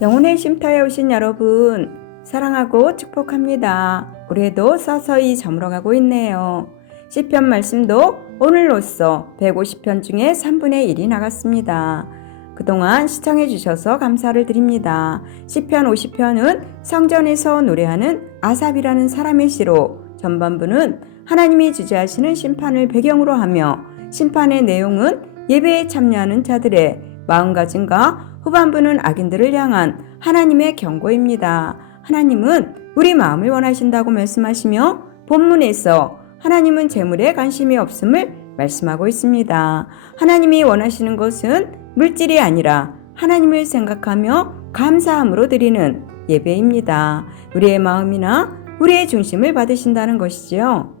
영혼의 쉼터에 오신 여러분, 사랑하고 축복합니다. 올해도 서서히 저물어가고 있네요. 시편 말씀도 오늘로써 150편 중에 3분의 1이 나갔습니다. 그동안 시청해 주셔서 감사를 드립니다. 시편 50편은 성전에서 노래하는 아삽이라는 사람의 시로, 전반부는 하나님이 주재하시는 심판을 배경으로 하며 심판의 내용은 예배에 참여하는 자들의 마음가짐과 후반부는 악인들을 향한 하나님의 경고입니다. 하나님은 우리 마음을 원하신다고 말씀하시며 본문에서 하나님은 재물에 관심이 없음을 말씀하고 있습니다. 하나님이 원하시는 것은 물질이 아니라 하나님을 생각하며 감사함으로 드리는 예배입니다. 우리의 마음이나 우리의 중심을 받으신다는 것이지요.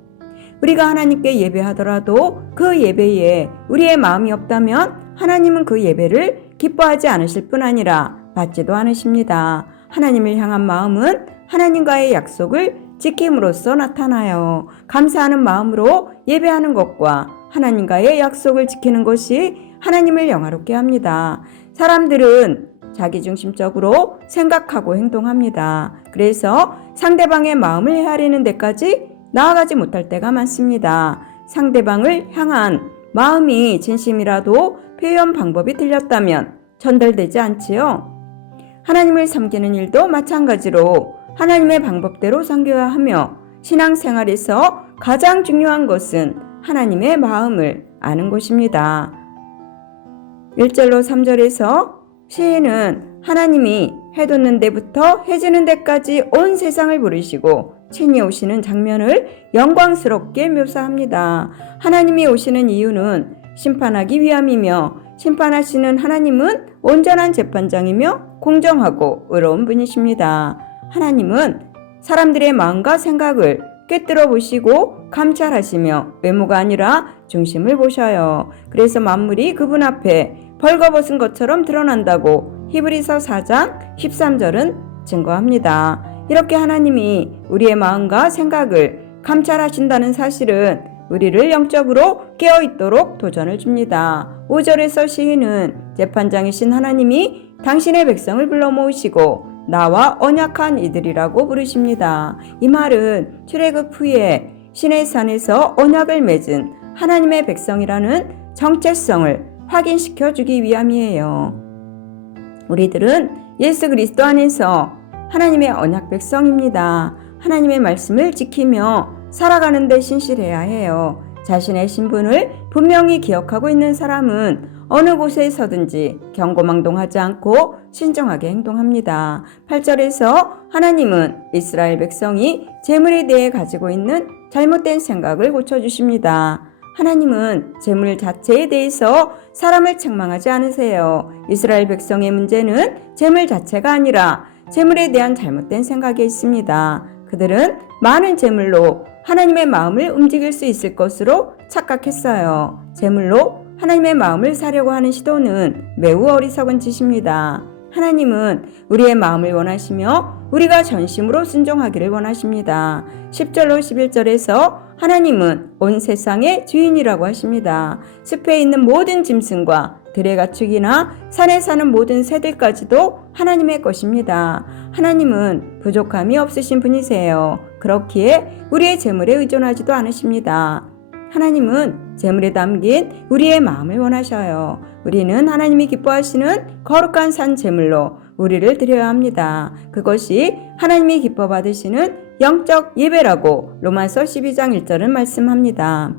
우리가 하나님께 예배하더라도 그 예배에 우리의 마음이 없다면 하나님은 그 예배를 기뻐하지 않으실 뿐 아니라 받지도 않으십니다. 하나님을 향한 마음은 하나님과의 약속을 지킴으로써 나타나요. 감사하는 마음으로 예배하는 것과 하나님과의 약속을 지키는 것이 하나님을 영화롭게 합니다. 사람들은 자기중심적으로 생각하고 행동합니다. 그래서 상대방의 마음을 헤아리는 데까지 나아가지 못할 때가 많습니다. 상대방을 향한 마음이 진심이라도 표현 방법이 틀렸다면 전달되지 않지요. 하나님을 섬기는 일도 마찬가지로 하나님의 방법대로 섬겨야 하며 신앙생활에서 가장 중요한 것은 하나님의 마음을 아는 것입니다. 1절로 3절에서 시인은 하나님이 해 돋는 데부터 해 지는 데까지 온 세상을 부르시고 친히 오시는 장면을 영광스럽게 묘사합니다. 하나님이 오시는 이유는 심판하기 위함이며 심판하시는 하나님은 온전한 재판장이며 공정하고 의로운 분이십니다. 하나님은 사람들의 마음과 생각을 꿰뚫어 보시고 감찰하시며 외모가 아니라 중심을 보셔요. 그래서 만물이 그분 앞에 벌거벗은 것처럼 드러난다고 히브리서 4장 13절은 증거합니다. 이렇게 하나님이 우리의 마음과 생각을 감찰하신다는 사실은 우리를 영적으로 깨어있도록 도전을 줍니다. 5절에서 시인은 재판장이신 하나님이 당신의 백성을 불러 모으시고 나와 언약한 이들이라고 부르십니다. 이 말은 출애굽 후에 시내산에서 언약을 맺은 하나님의 백성이라는 정체성을 확인시켜 주기 위함이에요. 우리들은 예수 그리스도 안에서 하나님의 언약 백성입니다. 하나님의 말씀을 지키며 살아가는 데 신실해야 해요. 자신의 신분을 분명히 기억하고 있는 사람은 어느 곳에 서든지 경고망동하지 않고 신중하게 행동합니다. 8절에서 하나님은 이스라엘 백성이 재물에 대해 가지고 있는 잘못된 생각을 고쳐주십니다. 하나님은 재물 자체에 대해서 사람을 책망하지 않으세요. 이스라엘 백성의 문제는 재물 자체가 아니라 재물에 대한 잘못된 생각이 있습니다. 그들은 많은 재물로 하나님의 마음을 움직일 수 있을 것으로 착각했어요. 재물로 하나님의 마음을 사려고 하는 시도는 매우 어리석은 짓입니다. 하나님은 우리의 마음을 원하시며 우리가 전심으로 순종하기를 원하십니다. 10절로 11절에서 하나님은 온 세상의 주인이라고 하십니다. 숲에 있는 모든 짐승과 들의 가축이나 산에 사는 모든 새들까지도 하나님의 것입니다. 하나님은 부족함이 없으신 분이세요. 그렇기에 우리의 재물에 의존하지도 않으십니다. 하나님은 재물에 담긴 우리의 마음을 원하셔요. 우리는 하나님이 기뻐하시는 거룩한 산 재물로 우리를 드려야 합니다. 그것이 하나님이 기뻐 받으시는 영적 예배라고 로마서 12장 1절은 말씀합니다.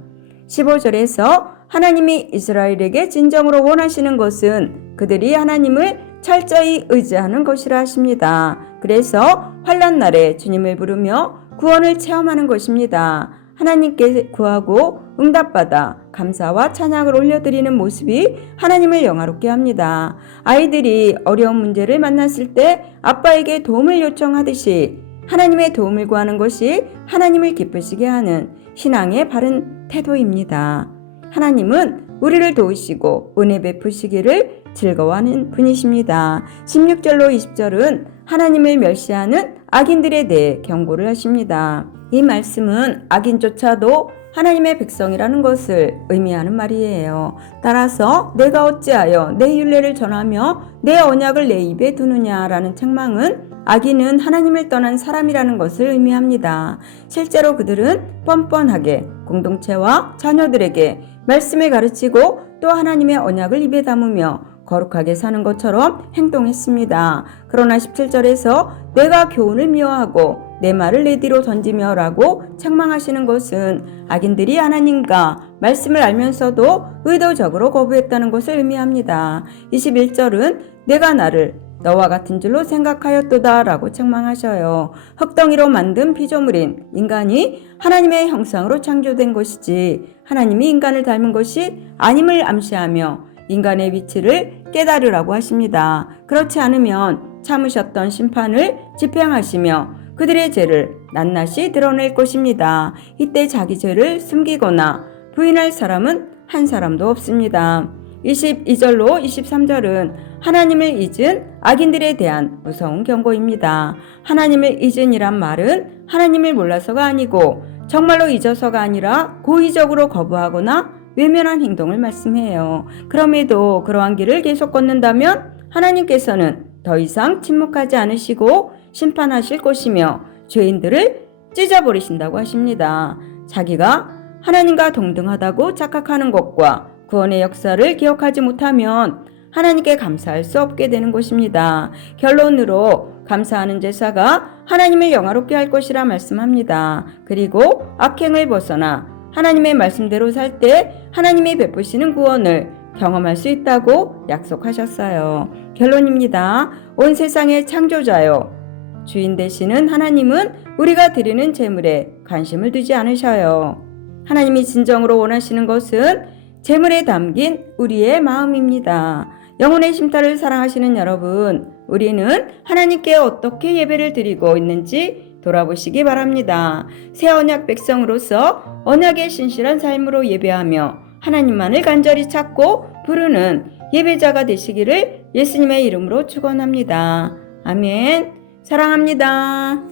15절에서 하나님이 이스라엘에게 진정으로 원하시는 것은 그들이 하나님을 철저히 의지하는 것이라 하십니다. 그래서 환난 날에 주님을 부르며 구원을 체험하는 것입니다. 하나님께 구하고 응답받아 감사와 찬양을 올려드리는 모습이 하나님을 영화롭게 합니다. 아이들이 어려운 문제를 만났을 때 아빠에게 도움을 요청하듯이 하나님의 도움을 구하는 것이 하나님을 기쁘시게 하는 신앙의 바른 태도입니다. 하나님은 우리를 도우시고 은혜 베푸시기를 즐거워하는 분이십니다. 16절로 20절은 하나님을 멸시하는 악인들에 대해 경고를 하십니다. 이 말씀은 악인조차도 하나님의 백성이라는 것을 의미하는 말이에요. 따라서 내가 어찌하여 내 율례를 전하며 내 언약을 내 입에 두느냐라는 책망은 악인은 하나님을 떠난 사람이라는 것을 의미합니다. 실제로 그들은 뻔뻔하게 공동체와 자녀들에게 말씀을 가르치고 또 하나님의 언약을 입에 담으며 거룩하게 사는 것처럼 행동했습니다. 그러나 17절에서 내가 교훈을 미워하고 내 말을 내 뒤로 던지며 라고 책망하시는 것은 악인들이 하나님과 말씀을 알면서도 의도적으로 거부했다는 것을 의미합니다. 21절은 내가 나를 너와 같은 줄로 생각하였도다 라고 책망하셔요. 흙덩이로 만든 피조물인 인간이 하나님의 형상으로 창조된 것이지 하나님이 인간을 닮은 것이 아님을 암시하며 인간의 위치를 깨달으라고 하십니다. 그렇지 않으면 참으셨던 심판을 집행하시며 그들의 죄를 낱낱이 드러낼 것입니다. 이때 자기 죄를 숨기거나 부인할 사람은 한 사람도 없습니다. 22절로 23절은 하나님을 잊은 악인들에 대한 무서운 경고입니다. 하나님을 잊은이란 말은 하나님을 몰라서가 아니고 정말로 잊어서가 아니라 고의적으로 거부하거나 외면한 행동을 말씀해요. 그럼에도 그러한 길을 계속 걷는다면 하나님께서는 더 이상 침묵하지 않으시고 심판하실 것이며 죄인들을 찢어버리신다고 하십니다. 자기가 하나님과 동등하다고 착각하는 것과 구원의 역사를 기억하지 못하면 하나님께 감사할 수 없게 되는 것입니다. 결론으로 감사하는 제사가 하나님을 영화롭게 할 것이라 말씀합니다. 그리고 악행을 벗어나 하나님의 말씀대로 살 때 하나님이 베푸시는 구원을 경험할 수 있다고 약속하셨어요. 결론입니다. 온 세상의 창조자요 주인 되시는 하나님은 우리가 드리는 제물에 관심을 두지 않으셔요. 하나님이 진정으로 원하시는 것은 제물에 담긴 우리의 마음입니다. 영혼의 심타를 사랑하시는 여러분, 우리는 하나님께 어떻게 예배를 드리고 있는지 돌아보시기 바랍니다. 새 언약 백성으로서 언약의 신실한 삶으로 예배하며 하나님만을 간절히 찾고 부르는 예배자가 되시기를 예수님의 이름으로 축원합니다. 아멘. 사랑합니다.